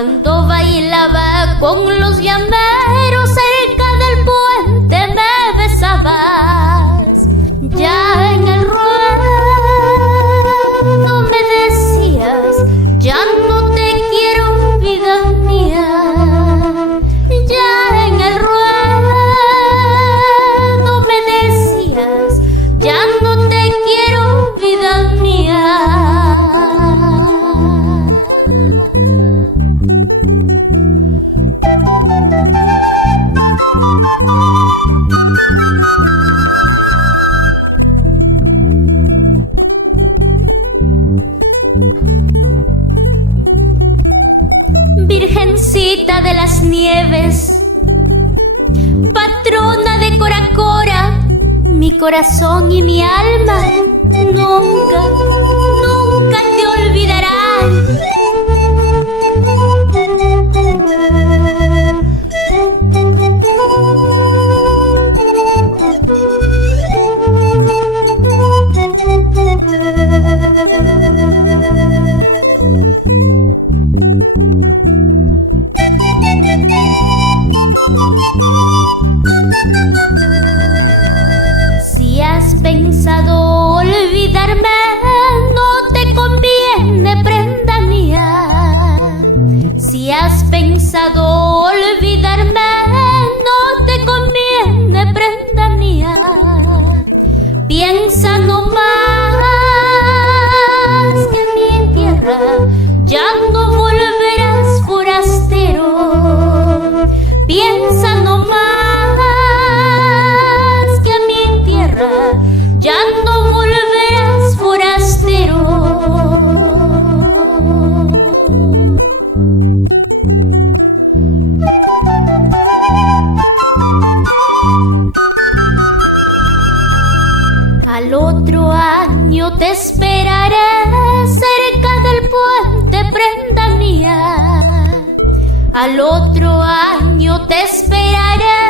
Cuando bailaba con los llameros cerca del puente me besabas. Ya en el ruedo me decías, ya no te quiero, vida mía. Ya en el ruedo me decías, ya no te quiero, vida mía. Virgencita de las nieves, patrona de Cora Cora, mi corazón y mi alma nunca, nunca te olvidarán. Si has pensado olvidarme, no te conviene, prenda mía. Si has pensado olvidarme, no te conviene, prenda mía. Piensa no más que en mi tierra ya no volverás forastero. Piensa no más que a mi tierra ya no volverás forastero. Al otro año te esperaré cerca del puente, prenda mía. Al otro año te esperaré